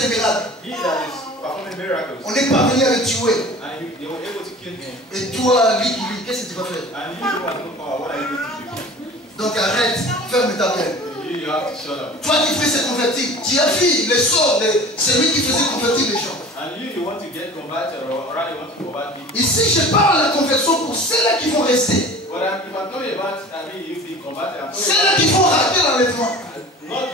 faisait des miracles. He that is performing miracles. On est parvenu à le tuer. And they were able to kill him. Et toi, lui, qu'est-ce que tu vas faire? And you who has no power, what are you going to do? Donc arrête, ferme ta gueule. You have to shut up. Toi qui fais se convertir, tu as vu les sorts, c'est lui qui faisait convertir les gens. And you want to get converted or rather you want to convert people. Ici, je parle de la conversion pour ceux-là qui vont rester. But if I'm talking about, you being converted, I'm talking Ceux-là qui vont rater l'enlèvement. not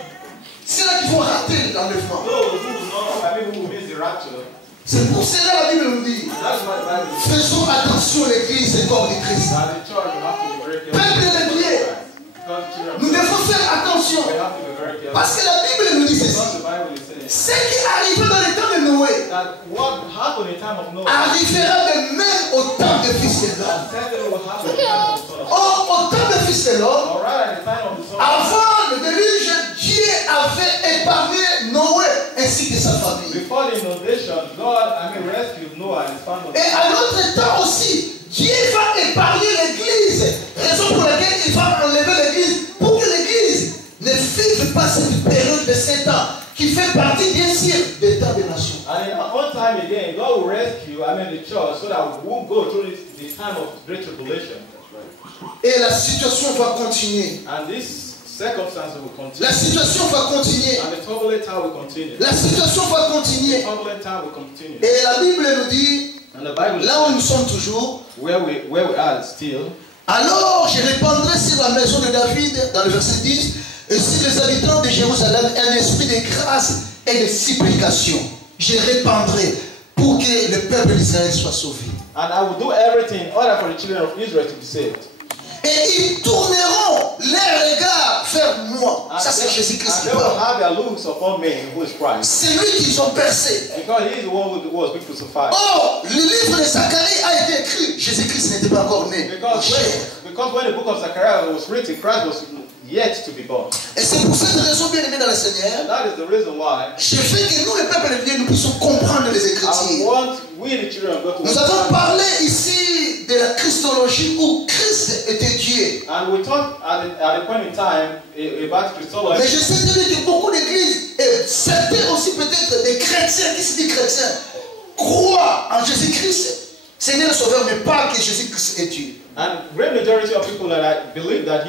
Ceux-là qui vont rater l'enlèvement. those who will miss the rapture. C'est pour cela la Bible nous dit. That's why the Bible says Faisons attention à l'église et corps de Christ. that the church will have to be very careful. Peuple de Dieu, nous devons faire attention. We have to be very careful. Parce que la Bible nous dit ceci. Because the Bible is saying Ce qui arrivait dans les temps de Noé that what happened in the time of Noah, arrivera de même au temps de fils de l'homme. certainly will happen in the time of the Son of Man. Or, au temps de fils de l'homme, Or rather, the time of the Son of Man, avant le déluge, Dieu avait épargné Noé ainsi que sa famille. before the inundation, God, rescued Noah and his family. Et à notre temps aussi, Dieu va épargner l'église. Raison pour laquelle il va enlever l'église. Pour que l'église ne vive pas cette période de 7 ans qui fait partie, bien sûr, des temps des nations. And in one time again, God will rescue, the church so that we won't go through this time of great tribulation. Et la situation va continuer. And this circumstance will continue. La situation va continuer. And the turbulent time will continue. La situation va continuer. The turbulent time will continue. Et la Bible nous dit, And the Bible là où nous sommes toujours, where we are still. alors je répandrai sur la maison de David, dans le verset 10, et sur les habitants de Jérusalem, un esprit de grâce et de supplication. Je répandrai pour que le peuple d'Israël soit sauvé. And I will do everything in order for the children of Israel to be saved. Et ils tourneront les regards vers moi. Ça c'est Jésus-Christ qui And they will parle. have their looks upon me, who is Christ. C'est lui qu'ils ont percé. Because he is the one who was being crucified. Oh, le livre de Zacharie a été écrit. Jésus-Christ n'était pas encore né. Because when the book of Zechariah was written, Christ was yet to be born. Et c'est pour cette raison, bien aimé dans le Seigneur, And that is the reason why je veux que nous, le peuple de Dieu, nous puissions comprendre les I Écritures. want we the children of God to Nous avons parlé ici de la Christologie où Christ était Dieu. And we talked at a point in time about Christology. Mais je sais très bien que beaucoup d'églises, et certains aussi peut-être des chrétiens, qui se disent chrétiens, croient en Jésus-Christ. Seigneur Sauveur, mais pas que Jésus-Christ est Dieu. And great majority of people that believe that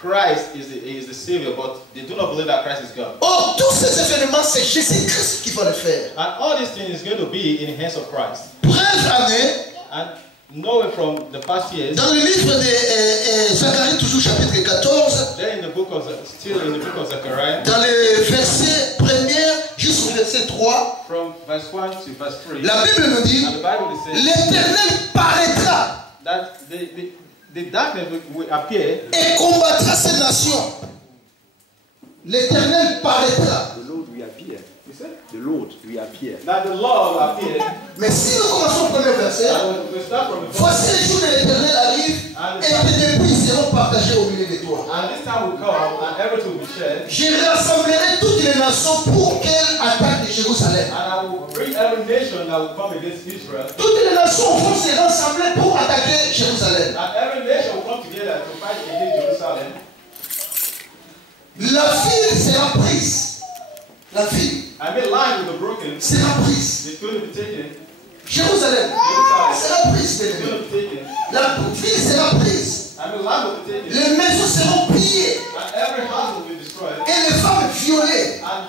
Christ is the Savior, but they do not believe that Christ is God. Oh, tous ces événements, c'est Jésus-Christ qui va le faire. And all these things is going to be in the hands of Christ. Bref année, And know it from the past years. dans le livre de Zacharie, toujours chapitre 14, Then in the book of still in the book of Zechariah, dans le verset 1er jusqu'au verset 3, from verse 1 to verse 3, la Bible nous dit, and the Bible is saying l'Éternel paraîtra that the darkness will appear. et combattra ces nations. L'Éternel paraîtra. The Lord will appear. You said? The Lord will appear. That the Lord will appear. Mais si nous commençons au premier verset, And we start from the first. voici les jours de l'Éternel arrivent et tes débris seront partagés au milieu de toi. And this time will come, and everything will be shared. Je rassemblerai toutes les nations pour qu'elles attaquent Jérusalem. And I will bring every nation that will come against Israel. Toutes les nations vont se rassembler pour attaquer Jérusalem. And every nation will come together to fight against Jerusalem. La ville sera prise. La ville And the line will be broken. sera prise. It's going to be taken. Jérusalem sera prise. It's going to be taken. La ville sera prise. And the land will be taken. Les maisons seront pillées And every house will be destroyed. et les femmes violées. And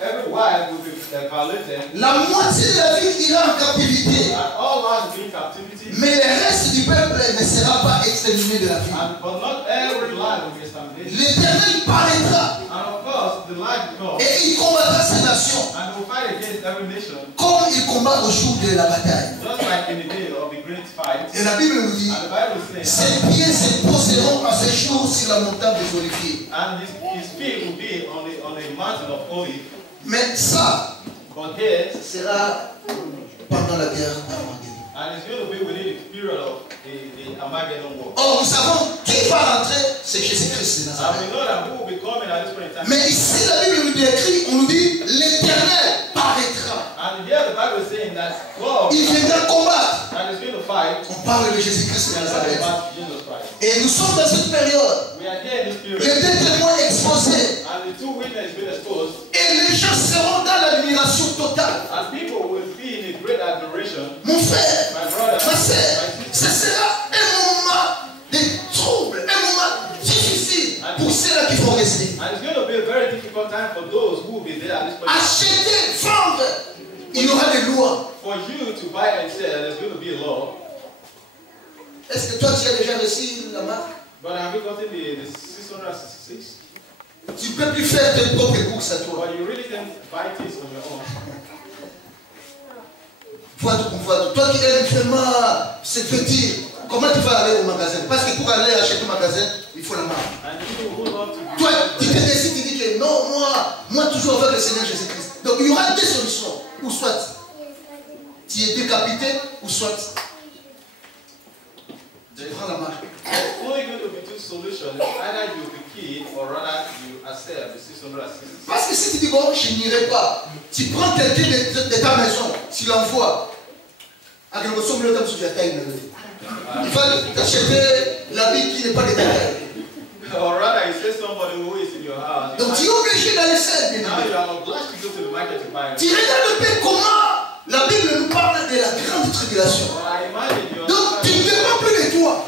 every wife will be violated. La moitié de la ville ira en captivité. And all lands will be in captivity. Mais le reste du peuple ne sera pas exterminé de la ville. But not every land will be exterminated. L'Éternel paraîtra And of course, the land will come. et il combattra ces nations And will fight against every nation. comme il combat au jour de la bataille. Just like in the day of the great fight. Et la Bible nous dit, And the Bible says, ses pieds se poseront en ce jour sur la montagne des Oliviers. and his feet will be on the mountain of Olive. Mais ça, But here, ce sera pendant la guerre d'Armageddon. and it's going to be within the period of the Armageddon war. Or, nous savons qui va rentrer, c'est Jésus-Christ de And Nazareth. we know that who will be coming at this point in time. Mais ici, la Bible nous décrit, on nous dit, l'Éternel paraîtra. And here the Bible is saying that God Il viendra combattre. and is going to fight. On parle de Jésus-Christ de And Nazareth. about Jesus Christ. Et nous sommes dans cette période. We are here in this Les period. deux témoins exposés And the two witnesses being exposed. et Et les gens seront dans l'admiration totale. And people will be in a great admiration. Mon frère, My brother, ma soeur, my ce sister. sera un moment de trouble, un moment difficile pour ceux-là qui vont rester. And it's going to be a very difficult time for those who will be there at this point. Acheter, vendre, il y aura des lois. For you to buy and sell, there's going to be a law. Est-ce que toi tu as déjà reçu la marque? But have you gotten the 666? Tu ne peux plus faire tes propres courses à toi. But you really can buy things on your own. Toi qui aimes vraiment se vêtir, comment tu vas aller au magasin? Parce que pour aller acheter au magasin, il faut la marque. And people who love to be Toi, tu te décides, tu dis que non, moi toujours avec le Seigneur Jésus-Christ. Donc il y aura deux solutions. Ou soit tu es décapité, ou soit tu prends la marque. There's only going to be two solutions. Either you be killed or rather you accept the 666. Parce que si tu dis bon, je n'irai pas, tu prends quelqu'un de ta maison, tu l'envoies. Il va t'acheter l'habit qui n'est pas de ta taille. Or rather you say somebody who is in your house. Donc tu es obligé d'aller seul. Now you are obliged to go to the market to buy it. Tu regardes un peu comment la Bible nous parle de la grande tribulation. Well, I imagine you Donc tu ne dépends plus de toi.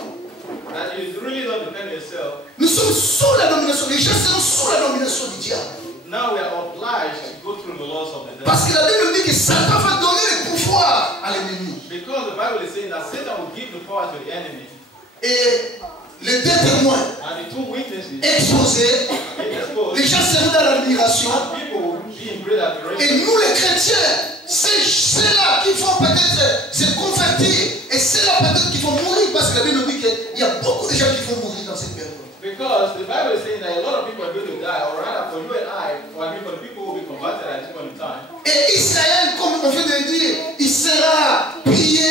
that you really don't depend on yourself. Nous sommes sous la domination. Les gens sont sous la domination du diable. Now we are obliged to go through the laws of the devil. Parce que la Bible dit que Satan va donner le pouvoir à l'ennemi. Because the Bible is saying that Satan will give the power to the enemy. Et les deux témoins And the two witnesses exposés, exposed. les gens seront dans l'admiration. And people will be in great admiration. Et nous les chrétiens, c'est ceux-là qui vont peut-être se convertir. Et ceux-là peut-être qui vont mourir. Parce que la Bible dit qu'il y a beaucoup de gens qui vont mourir dans cette période. Because the Bible is saying that a lot of people are going to die, or rather for you and I, or I mean for the people who will be converted at this point in time. Et Israël, comme on vient de le dire, il sera pillé,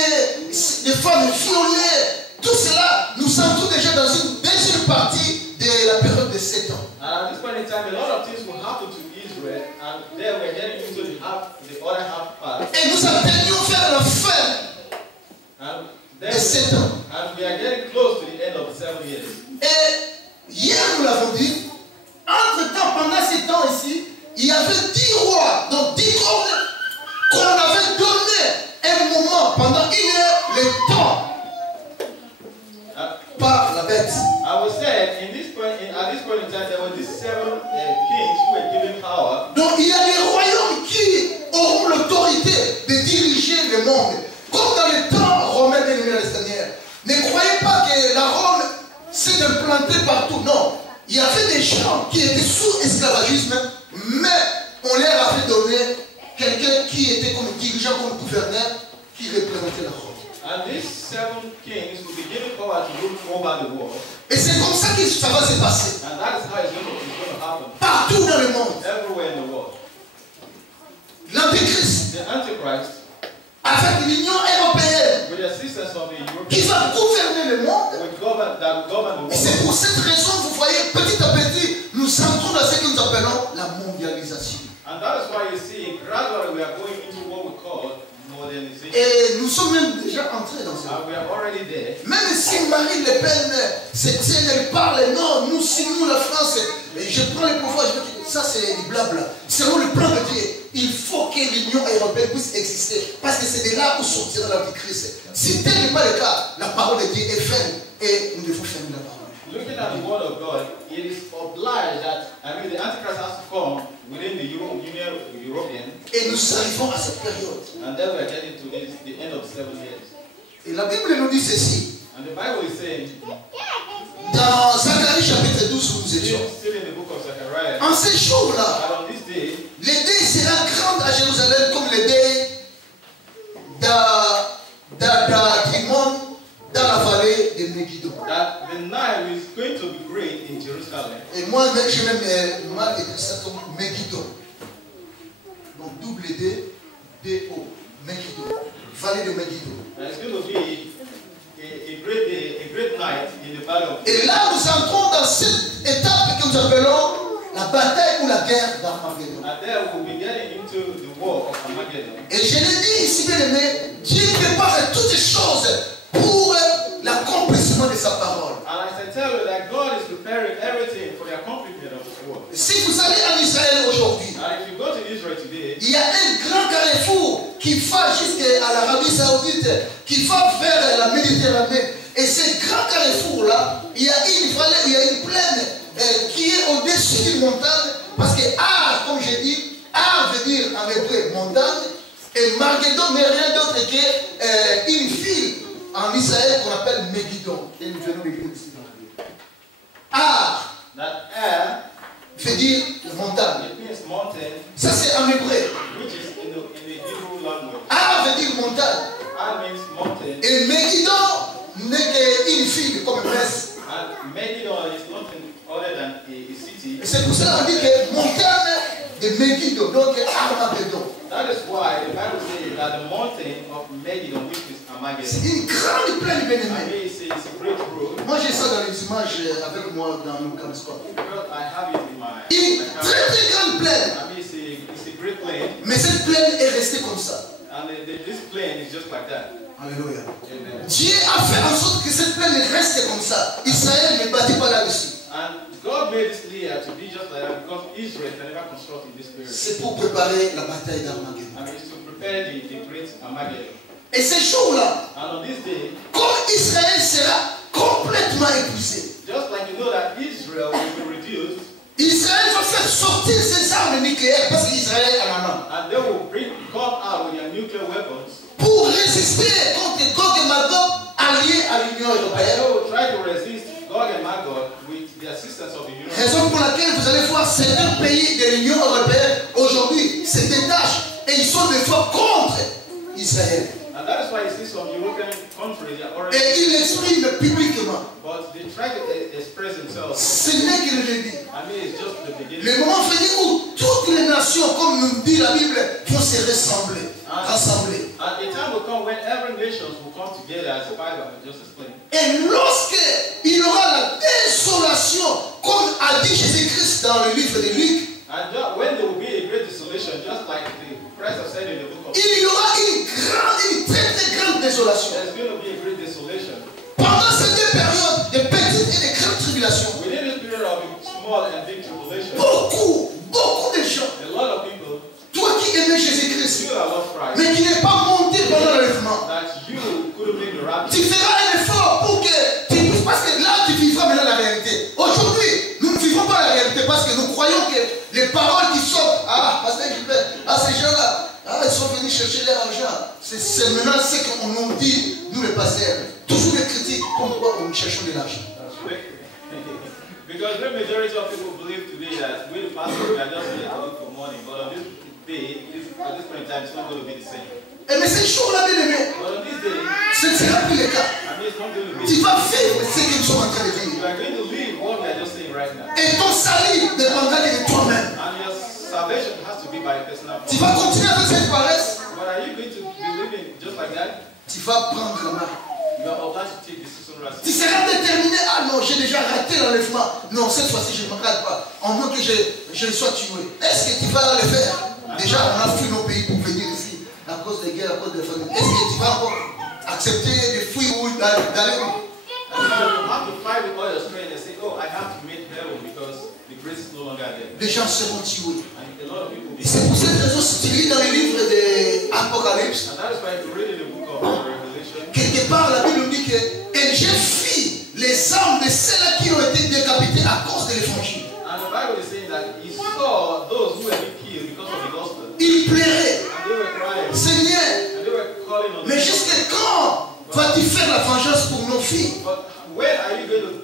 les femmes violées. Tout cela, nous sommes déjà dans une deuxième partie de la période de 7 ans. And at this point in time, a lot of things will happen to Israel, and then we're getting into the other half part. Et nous atteignons vers la fin And de then 7 ans. and we are getting close to the end of the 7 years. Et hier, nous l'avons dit, entre-temps, pendant 7 ans ici, il y avait 10 rois, donc 10 cornes, qu'on avait donné un moment, pendant 1 heure, le temps par la bête. I was said at this point in time there were these 7 kings who were given power. Donc il y a des royaumes qui auront l'autorité de diriger le monde. Comme dans les temps romains de l'Union Seigneur. Ne croyez pas que la Rome s'est implantée partout. Non. Il y avait des gens qui étaient sous esclavagisme, mais on leur avait donné quelqu'un qui était comme dirigeant, comme gouverneur, qui représentait la Rome. And these 7 kings will be given power to rule over the world. Et c'est comme ça que ça va se passer. And that is how it's going to happen. Partout dans le monde. Everywhere in the world. L'Antéchrist, The Antichrist, avec l'Union européenne, with the assistance of the qui Europeans, va gouverner le monde. that govern the Et world. c'est pour cette raison, vous voyez, petit à petit, nous entrons dans ce que nous appelons la mondialisation. And that is why you see, gradually we are going into what we call modernization. Et nous sommes même déjà entrés dans ça. And we are already there. Même si Marine Le Pen, elle parle, non, nous, si nous, la France, je prends le pouvoir, je veux dire, ça c'est du blabla. Selon le plan de Dieu, il faut que l'Union européenne puisse exister. Parce que c'est de là où sortira l'Antichrist. Si tel n'est pas le cas, la parole de Dieu est ferme et nous devons fermer la parole. Looking at the word of God, it is obliged that, the Antichrist has to come within the European, Et nous arrivons à cette période. and then we are getting to the end of 7 years. Et la Bible nous dit ceci. And the Bible is saying, Dans Zacharie chapitre 12 où nous étions. still in the book of Zechariah, En ces jours-là, that on this day, le deuil sera grand à Jérusalem comme le deuil d'Agrimon dans la vallée de Megiddo. that the Nile is going to be great in Jerusalem. Et moi, j'ai même mal écrit ça comme Megiddo. Donc double D, D-O, Megiddo. Vallée de Megiddo. And it's going to be a great day, a great night in the valley of. Et là, nous entrons dans cette étape que nous appelons la bataille ou la guerre d'Armageddon. And there we'll be getting into the war of Armageddon. Et je l'ai dit ici, bien aimé, Dieu prépare toutes les choses pour l'accomplissement de sa parole. And I can tell you that God is preparing everything for the accomplishment of His word. Si vous allez en Israël aujourd'hui, And if you go va jusqu'à l'Arabie Saoudite, qui va vers la Méditerranée. Et ces grands carrefours-là, il y a une vallée, il y a une plaine qui est au-dessus d'une montagne. Parce que Ar, comme j'ai dit, Ar veut dire en hébreu montagne. Et Marguedon n'est rien d'autre qu'une ville en Israël qu'on appelle Megiddo. Et nous venons l'écrire ici. Ar veut dire montagne. Ça c'est en hébreu. Ar veut dire montagne. Et Megiddo n'est qu'une ville comme Metz. C'est pour ça qu'on dit que montagne de Megiddo, donc Armageddon. That is why the Bible says that the mountain of Megiddo, which is Armageddon, C'est une grande plaine, bien I aimé. mean, it's a great road. Moi j'ai ça dans les images avec moi dans le camscope. Because I have it in my Une camera. très très grande plaine. I mean, it's a great plain, Mais cette plaine est restée comme ça. and this plain is just like that. Alléluia. Amen. Dieu a fait en sorte que cette plaine reste comme ça. Israël ne bâtit pas là-dessus. And God made this layer to be just like that because Israel can never construct in this period. C'est pour préparer la bataille d'Armageddon. I mean, it's to prepare the great Armageddon. Et ces jours-là, And on this day, quand Israël sera complètement épuisé, just like you know that Israel will be reduced, Israël va faire sortir ses armes nucléaires parce qu'Israël en a. and they will come out with their nuclear weapons, Pour résister contre Gog et Magog alliés à l'Union and européenne. they will try to resist Gog and Magog with the assistance of the Union. Raison pour laquelle vous allez voir certains pays de l'Union européenne aujourd'hui se détachent et ils sont des fois contre Israël. And that is why you see some European countries they are already, Et ils l'expriment publiquement. but they try to express themselves. Ce n'est que le début. I mean, it's just the beginning. Le moment venu où toutes les nations, comme nous dit la Bible, vont se rassembler. And a time will come when every nation will come together, as the Bible has just explained. Et lorsque il y aura la désolation, comme a dit Jésus-Christ dans le livre de Luc, And when there will be a great desolation, just like the Christ has said in the book of il y aura une très très grande désolation. there's going to be a great desolation. Pendant ces deux périodes de petites et de grandes tribulations, Within this period of small and big tribulation, beaucoup de gens, a lot of people, toi qui aimais Jésus-Christ, you that love Christ, mais qui n'est pas monté pendant l'enlèvement, that you couldn't make the rapture. tu feras un effort pour que tu puisses, parce que là tu vivras maintenant la réalité. Aujourd'hui, nous ne vivons pas la réalité parce que nous croyons que les paroles qui sortent, Pasteur Gilbert, ces gens-là, ils sont venus chercher leur argent. C'est maintenant ce qu'on nous dit, nous les pasteurs. Toujours des critiques, pourquoi nous cherchons de l'argent. Because the majority of people believe today that we the pastors we are just here to look for money, but on this day, at this point in time, it's not going to be the same. Et mais ces jours-là, bien aimé, But on this day, ce ne sera plus le cas. I mean, it's not going to be. Tu vas vivre ce que nous sommes en train de vivre. You are going to live what we are just saying right now. Et ton salut dépendra de toi-même. And your salvation has to be by a personal Tu faith. vas continuer avec cette paresse. But are you going to be living just like that? Tu vas prendre la main. You are obliged to take decision right. Tu seras déterminé. Ah non, j'ai déjà raté l'enlèvement. Non, cette fois-ci, je ne me rate pas. En moins que je sois tué. Est-ce que tu vas le faire? Déjà, on a fui nos pays pour venir ici. À cause des guerres, à cause des familles. Est-ce que tu vas encore accepter de fuir ou d'aller où? And so you have to fight with all your strength and say, oh, I have to make heaven because the grace is no longer there. Les gens seront tués. And a lot of people Et c'est pour cette raison, si tu lis dans les livres de Apocalypse, And that is why if you read in the book of Revelation, quelque part, la Bible nous dit que et j'ai fui les âmes de ceux-là qui ont été décapités à cause de l'évangile. and the Bible is saying that he saw those who were being killed because of the gospel. Ils pleuraient. And they were crying. Seigneur, And they were calling on mais him. jusqu'à quand vas-tu faire la vengeance pour nos filles? But when are you going to,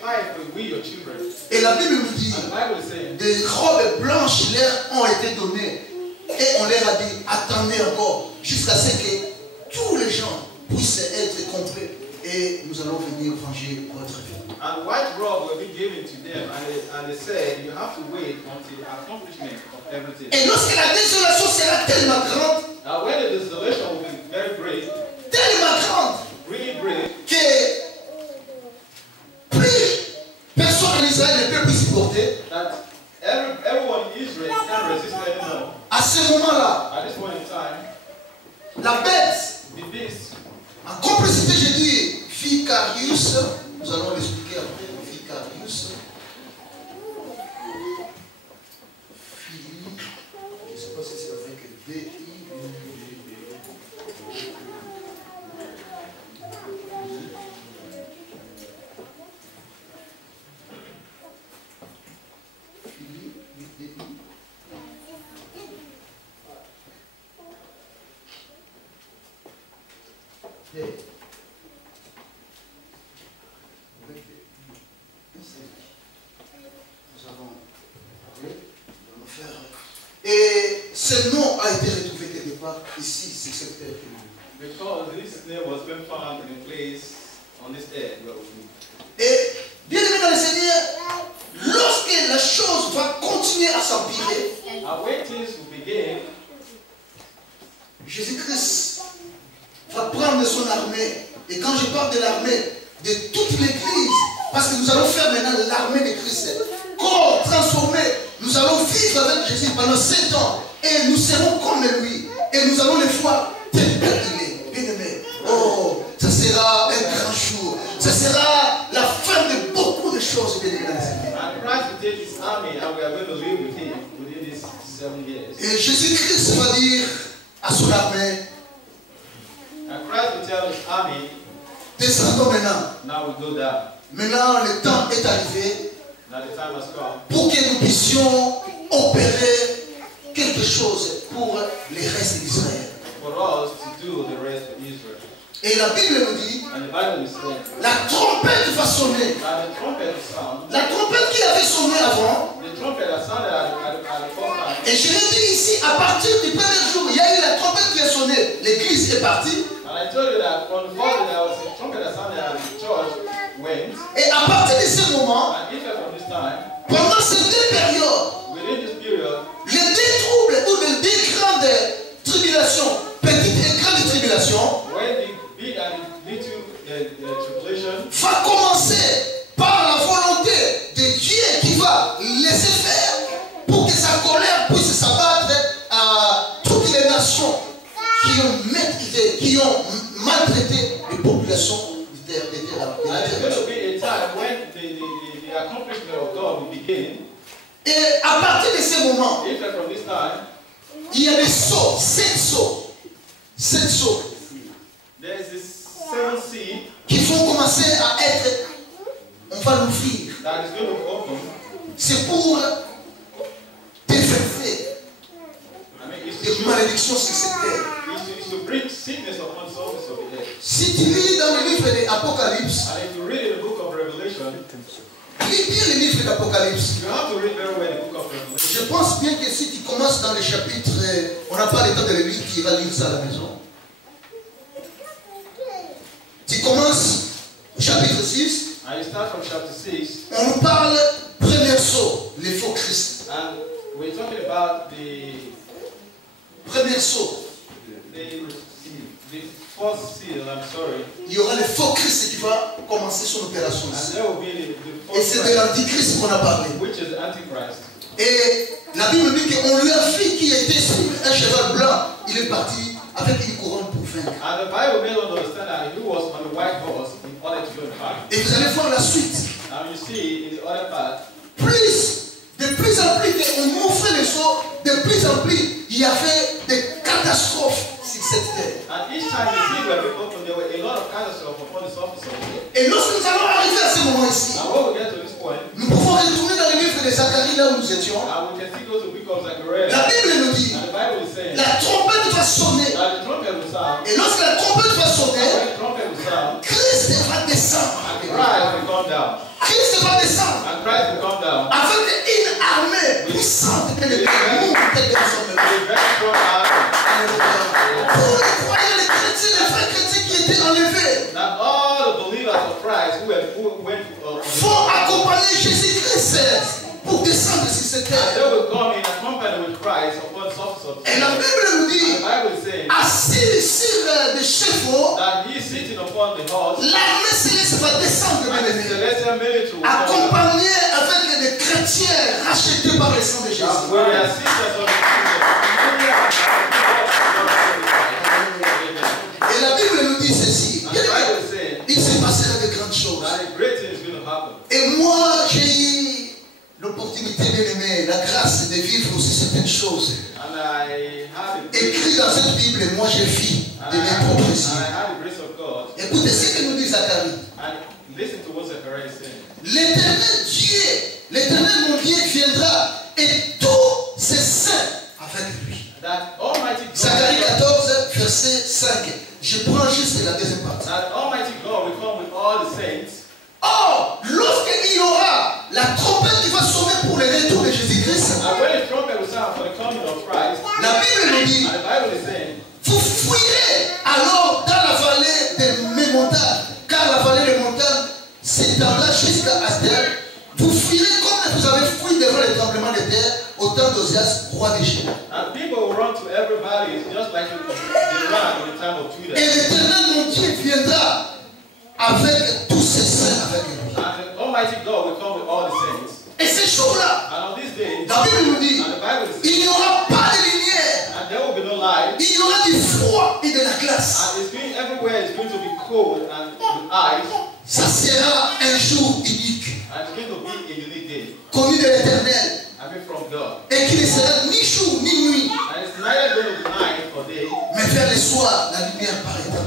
fight with your children? Et la Bible nous dit, And the Bible is saying, des robes blanches leur ont été données. Et on leur a dit, attendez encore, jusqu'à ce que tous les gens puissent être complets. Et nous allons venir venger votre vie. and white robe will be given to them, and they said, you have to wait until the accomplishment of everything. Et lorsque la désolation sera tellement grande, Now when the desolation will be very great, tellement grande, really great, que plus personne en Israël ne peut plus supporter, that everyone in Israel can't resist anymore. à ce moment-là, At this point in time, la bête, the beast, en complicité, j'ai dit, Vicarius, nous allons l'expliquer après, Vicarius, je ne sais pas si c'est avec VI, Et ce nom a été retrouvé quelque part ici, c'est cette terre. Because this name was being found in a place on this earth where we live. Et bien aimé dans le Seigneur, lorsque la chose va continuer à s'empirer, And when things will begin, Jésus-Christ va prendre son armée. Et quand je parle de l'armée, de toute l'Église, parce que nous allons faire maintenant l'armée de Christ, corps transformé, nous allons vivre avec Jésus pendant 7 ans. Et nous serons comme lui. Et nous allons le voir tel qu'il est. Bien aimé. Oh, ça sera un grand jour. Ça sera la fin de beaucoup de choses, bien aimé dans le Seigneur. and Christ will take his army and we are going to live with him within these 7 years. Et Jésus-Christ va dire à son armée, And Christ will tell his army, descendons maintenant. now we go down. Maintenant, le temps est arrivé Now the time has come pour que nous puissions opérer quelque chose pour les restes d'Israël. for us to do the rest of Israel. Et la Bible nous dit, And the Bible is saying, la trompette va sonner. now the trumpet will sound. La trompette qui avait sonné avant, The trumpet has sounded at the first time. et je l'ai dit ici, à partir du premier jour, il y a eu la trompette qui a sonné. L'église est partie. And I told you that from the first day there was a trumpet that sounded at the church went. Et à partir de ce moment, And even from this time, pendant ces 2 périodes, within this period, les 2 troubles ou les 2 grandes tribulations, petites et grandes tribulations, when the big and the little tribulation va commencer par la volonté de Dieu qui va laisser faire pour que sa colère puisse s'abattre à toutes les nations qui ont maltraité les populations de la and it's going terre. to be a time when the accomplishment of God will begin. Et à partir de ce moment, Even from this time, il y a des sauts, 7 sauts, 7 sauts there is this 7th sea qui vont commencer à être, on va l'ouvrir. that is going to open. C'est pour déverser I mean, it's des malédictions sur cette terre. to bring sickness upon the surface of the earth. Si tu lis dans le livre de l'Apocalypse, And if you read in the book of Revelation, lis bien le livre d'Apocalypse. you have to read very well the book of Revelation. Je pense bien que si tu commences dans le chapitre, on n'a pas le temps de le lire, tu vas lire ça à la maison. Tu commences au chapitre 6, And you start from chapter 6, on nous parle premier saut, les faux Christ. and we're talking about the Premier saut, first seal, I'm sorry. il y aura le faux Christ qui va commencer son opération And ici. there will be the Et first c'est de Christ, l'antichrist qu'on a parlé. which is the Antichrist. Et la Bible dit qu'on lui a vu qui était sur un cheval blanc. Il est parti avec une couronne pour vaincre. And the Bible made us understand that he was on the white horse in order to go and fight. Et vous allez voir la suite. Now you see in the other part, De plus en plus qu'on m'offrait les choses, de plus en plus il y avait des catastrophes sur cette terre. and each time the sea were opened, there were a lot of catastrophes upon the surface of the earth. Et lorsque nous allons arriver à ce moment ici, And when we get to this point, nous pouvons retourner dans le livre de Zacharie là où nous étions. and we can still go to the book of Zechariah. La Bible nous dit, And the Bible is saying la trompette va sonner. that the trumpet will sound. Et lorsque la trompette va And sonner, when the trumpet will sound, Christ va descendre. and Christ will come down. Christ va descendre And Christ will come down. avec une armée puissante que les nous tels que nous sommes. With a very strong army. Pour les croyants, les chrétiens, les vrais chrétiens qui étaient enlevés, Now all the believers of Christ who went vont accompagner Jésus-Christ pour descendre sur cette and terre. they will come in company with Christ upon the surface of the Et la earth. Bible nous The dit, Bible is saying assis sur des chevaux, that he is sitting upon the horse, l'armée céleste va descendre, and the bien-aimés, celestial military will come down. accompagné avec des chrétiens rachetés par le sang de Jésus. Where we are sisters of the Et la Bible nous dit ceci, And the Bible is saying il se passera de grandes choses. that a great thing is going to happen. Et moi, j'ai eu l'opportunité, bien-aimé, la grâce de vivre aussi certaines choses. And I had the Écrit dans cette Bible, moi j'ai vu de mes propres yeux. I had the grace of God. Écoutez ce que nous dit Zacharie. And listen to what Zechariah is saying. L'éternel Dieu, l'éternel mon Dieu viendra et tous ses saints avec lui. That Almighty God, Zacharie 14, verset 5. Je prends juste la deuxième la trompette qui va sonner pour le retour de Jésus-Christ, And when the trumpet will sound for the coming of Christ, la Bible nous dit, and the Bible is saying, vous fuirez alors dans la vallée des montagnes, car la vallée des montagnes s'étendra jusqu'à Astel. Vous fuirez comme vous avez fui devant les tremblements de terre au temps d'Osias, roi d'Égypte. and people will run to every valley, just like they ran in the time of Judah. Et l'Éternel mon Dieu viendra avec tous ses saints avec lui. And the Almighty God will come with all the saints. Et ces jours-là, And on this day, la Bible nous dit, and the Bible is saying, il n'y aura pas de lumière, and there will be no light, il y aura du froid et de la glace. and it's going everywhere. It's going to be cold and with ice, Ça sera un jour unique, and it's going to be a unique day. connu de l'Éternel, I mean, from God. et qui ne sera ni jour ni nuit, And it's neither going to be night or day. mais vers le soir, la lumière paraîtra.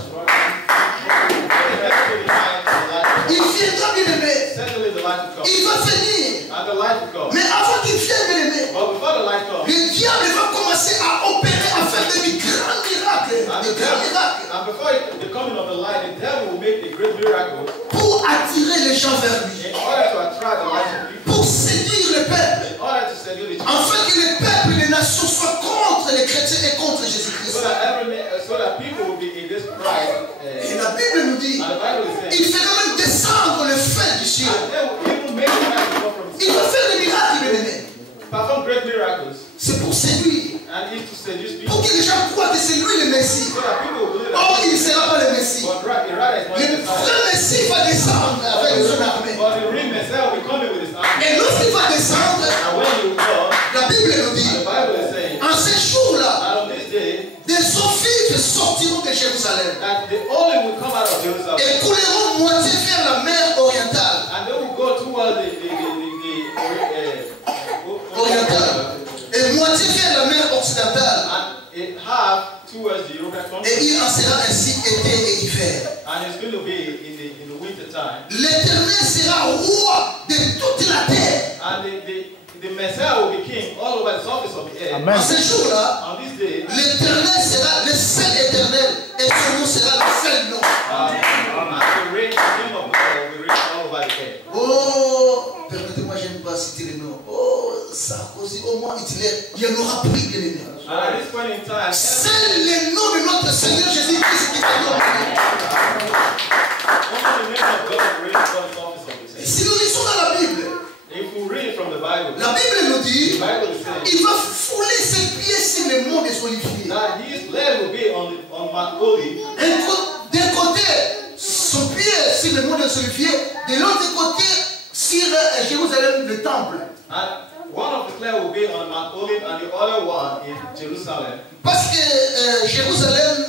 Il viendra, bien aimé, Certainly the light will come. il va venir. And the light will come. Mais avant qu'il vienne, bien aimé, But before the light comes, le diable va commencer à opérer, à faire de grands miracles, and, de grands miracles, before the coming of the light, the devil will make a great miracle pour attirer les gens vers lui, in order to attract the light of people, pour séduire le peuple, in order to seduce the afin que les peuples et les nations soient contre les chrétiens et contre Jésus-Christ. so that people will be against Christ. Et la Bible nous dit, And the Bible is saying, il fera même descendre le feu du ciel. and they will even make the light come from the Il va sky, faire des miracles, bien aimé. perform great miracles, C'est pour séduire, and it's to seduce people, pour que les gens croient que c'est lui le Messie. so that people will believe Or, that. il ne sera pas le Messie. But rather it's not Le the Messiah. vrai Messie va descendre avec son armée. But the real Messiah will be coming with his army. Et lorsqu'il va descendre, And when he will come, la Bible nous dit, the Bible is saying, en ces jours-là, and on this day, des Sophites sortiront de Jérusalem that the only will come out of Jerusalem, et couleront moitié vers la mer orientale. and they will go towards Orientale. Et moitié vers la mer occidentale. and half towards the European Et country, il en sera ainsi été et hiver. and it's going to be in the winter time, L'Éternel sera roi de toute la terre. and the Messiah will be king all over the surface of the earth. Amen. En ces jours-là, On this day, l'Éternel sera le seul éternel et son nom sera le seul nom. and the reign, the king of God will reign all over the earth. Oh, permettez-moi, je n'aime pas citer les noms. Oh, Sarkozy, au moins Hitler, il y en aura plus, bien aimé. And at this point in time, C'est le nom de notre Seigneur Jésus-Christ qui est only the name of God will reign over the surface of the earth. Si nous lisons dans la Bible, If we read from the Bible, la Bible nous the dit, Bible is saying il va fouler ses pieds sur le mont des Oliviers. that his leg will be on Mount Olive. D'un côté, son pied sur le mont des Oliviers, de l'autre côté, sur Jérusalem, le temple. And one of the leg will be on Mount Olive and the other one in Jerusalem. Parce que Jérusalem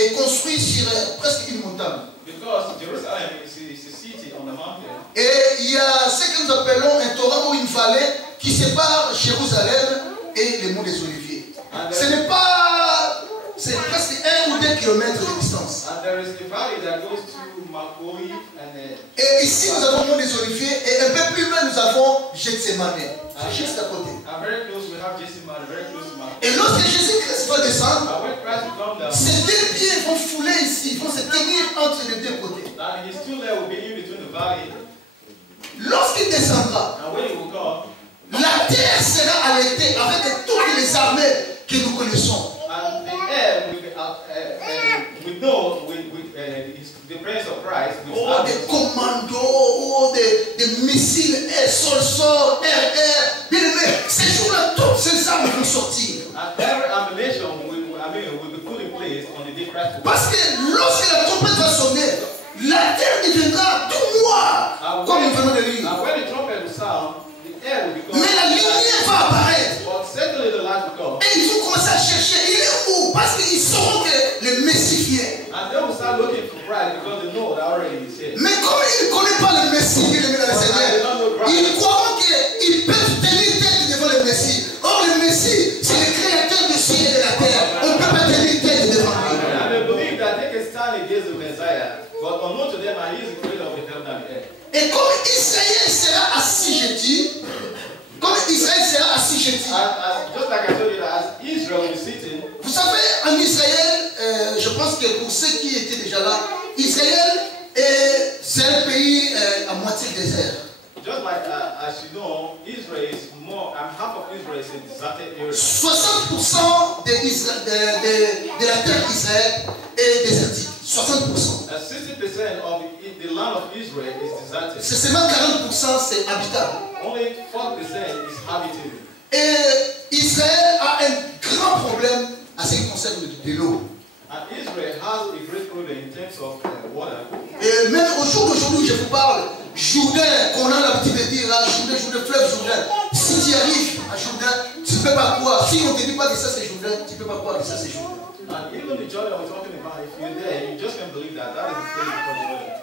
est construit sur presque une montagne. Because Jerusalem is a city on the mountain. Et il y a ce que nous appelons un torrent ou une vallée qui sépare Jérusalem et les monts des Oliviers. Ce n'est pas... C'est presque 1 ou 2 kilomètres de distance. And there is the valley that goes to Mount Olive and Et ici nous avons le mont des Oliviers et un peu plus loin nous avons Gethsemane. C'est juste à côté. very close we have Gethsemane, very close to Mount. Et lorsque Jésus-Christ va descendre, But when Christ will come down, ses deux pieds vont fouler ici, vont se tenir entre les deux côtés. and his two legs will be in between the valley. Lorsqu'il descendra, And when he will come, la terre sera allaitée avec toutes les armées que nous connaissons. and the air will be we know with the presence of Christ. With Oh, des commandos, oh, des missiles air, sol, air. Bien aimé, ces jours-là, toutes ces armes vont sortir. and every ammunition will be put in place on the day Christ will come. Parce que lorsque la trompette va sonner, la terre deviendra tout noire, comme nous venons de lire. And when the trumpet will sound, the air will become. Mais la lumière va apparaître. But certainly the light will come. Et ils vont commencer à chercher. Il est où? Parce qu'ils sauront que le Messie vient. And they will start looking for Christ because they know that already he's here. Mais comme ils ne connaissent pas le Messie qui est le Seigneur, ils croiront qu'ils peuvent tenir tête devant le Messie. Or, le Messie, c'est le créateur du ciel et de la terre. On ne peut pas tenir tête devant lui. And they believe that they can stand against the Messiah, but unknown to them, he is the creator of the heaven and the earth. Et comme Israël sera assujetti, Just like I told you that as Israel will be sitting, vous savez, en Israël, je pense que pour ceux qui étaient déjà là, Israël, c'est un pays à moitié désert. just like as you know, Israel is more, half of Israel is a deserted area. 60% de la terre d'Israël est désertique. 60%. 60% of the land of Israel is deserted. C'est seulement 40% c'est habitable. Only 40% is habitable. Et Israël a un grand problème à ce qui concerne de l'eau. And Israel has a great problem in terms of water. Et même au jour d'aujourd'hui, je vous parle, Jourdain, qu'on a l'habitude de dire, Jourdain, fleuve Jourdain. Si tu arrives à Jourdain, tu ne peux pas croire. Si on ne te dit pas que ça c'est Jourdain, tu ne peux pas croire que ça c'est Jourdain. And even the Jordan we're talking about, if you're there, you just can't believe that is the place called Jordan.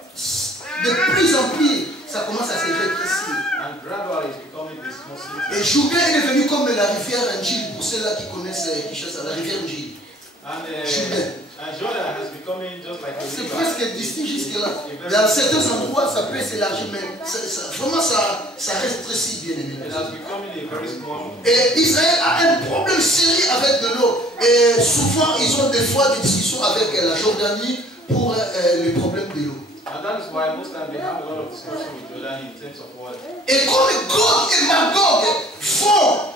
De plus en plus, ça commence à se rétrécir. And gradually it's becoming this Muslim. Et Jourdain est devenu comme la rivière Njil, pour ceux-là qui connaissent Kinshasa, la rivière Njil. And Jordan has become just like a c'est river. presque distinct jusque-là. Dans certains endroits, ça peut s'élargir, mais vraiment ça rétrécit, bien évidemment. It has become a very small. Et Israël a un problème sérieux avec de l'eau. Et souvent, ils ont des fois des discussions avec la Jordanie pour le problème de l'eau. And that is why most times they have a lot of discussion with Jordan in terms of water. Et comme Gog et Magog vont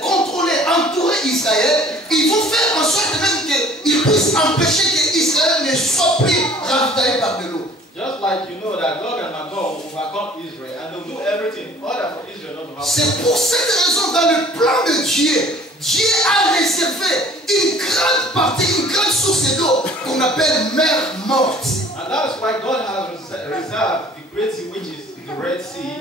contrôler, entourer Israël, ils vont faire en sorte même qu'ils puissent empêcher qu'Israël ne soit plus ravitaillé par de l'eau. Just like you know that Gog and Magog will overcome Israel and they'll do everything in order for Israel not to have. C'est pour cette raison, dans le plan de Dieu, Dieu a réservé une grande partie, une grande source d'eau qu'on appelle mer morte. And that is why God has reserved the great sea, which is the Red Sea.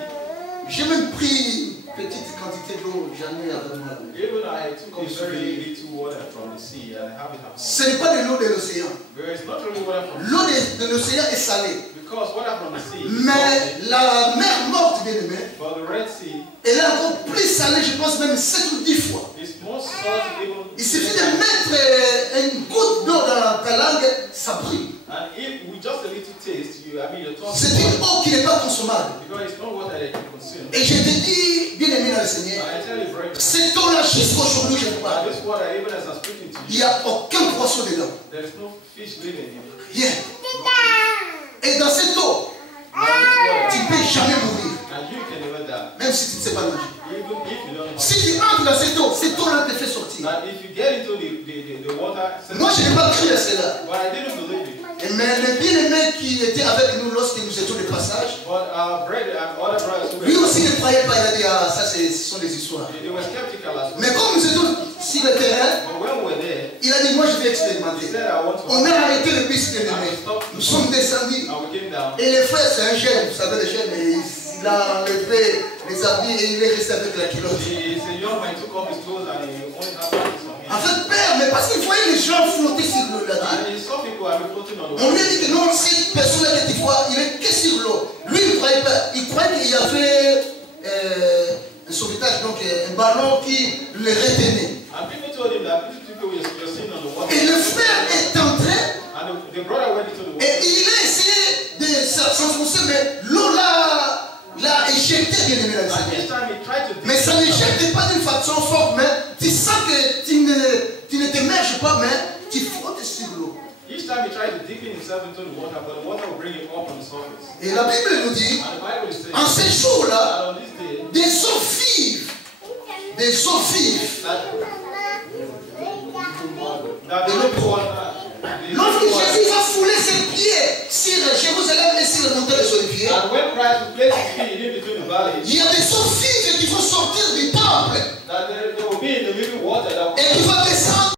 J'ai même pris une petite quantité d'eau, j'en ai avec moi. Even I took a very little water from the sea and I have it at home. Ce n'est pas de l'eau de l'océan. There is not really water from the sea. L'eau de l'océan est salée. Because water from the sea is Mais salty. la mer morte, bien aimé, But the Red Sea elle est encore plus salée, je pense même 7 ou 10 fois. is more salty even. Il suffit de mettre une goutte d'eau dans ta langue, ça brille. And if with just a little taste, your tongue. C'est une eau qui n'est pas consommable. Because it's not water that you consume. Et je te dis, bien aimé dans le Seigneur, I tell you, brethren, cette eau-là, jusqu'aujourd'hui, je vous parle, this water, even as I'm speaking to il you, n'y a aucun poisson dedans. there is no fish living in it. Rien. Et dans cette eau, Now this tu ne water, peux jamais mourir, and you can never die. même si tu ne sais pas nager. Even if you don't know. Si tu entres dans cette eau-là te fait sortir. But if you get into the water, Moi, je n'ai pas cru à cela. but I didn't believe it. Mais le bien-aimé qui était avec nous lorsque nous étions de passage, But our brethren and other brothers who lui were, aussi ne croyait pas. Il a dit, ah, ça, ce sont des histoires. they were skeptical as well. Mais comme nous étions sur le terrain, But when we were there, il a dit, moi, je vais he expérimenter. said, I want to. On a arrêté le bus bien-aimé. Nous sommes descendus. And we came down. Et le frère, c'est un jeune, vous savez, le jeune, il a enlevé les habits et il est resté avec la culotte. He's a young man, he took off his clothes and he only had this on him. En fait, père, mais parce qu'il voyait les gens flotter sur l'eau là-dedans. And he saw people have been floating on the On water. lui a dit que non, cette personne-là que tu vois, il est que sur l'eau. Lui, il ne croyait pas. Il croyait qu'il y avait un sauvetage, donc un ballon qui le retenait. And people told him that these people were sitting on the water. Et le frère est entré And the brother went into the water. et il a essayé de s'enfoncer, mais l'eau l'a éjecté, bien aimé dans le And Seigneur. this time he tried to Mais ça n'éjecte pas d'une façon forte, mais tu sens que tu ne t'immerges pas, mais tu flottes sur l'eau. Each time he tried to dig himself into the water, but the water will bring him up on the surface. Et la Bible nous dit, And the Bible is saying en ces jours-là, that on this day, des eaux vives, that the living water, lorsque Jésus va fouler ses pieds sur Jérusalem et sur les montagnes des Oliviers, and when Christ will place his feet in between the valleys, il y a des eaux vives qui vont sortir du temple that there will be in the living water that et qui vont descendre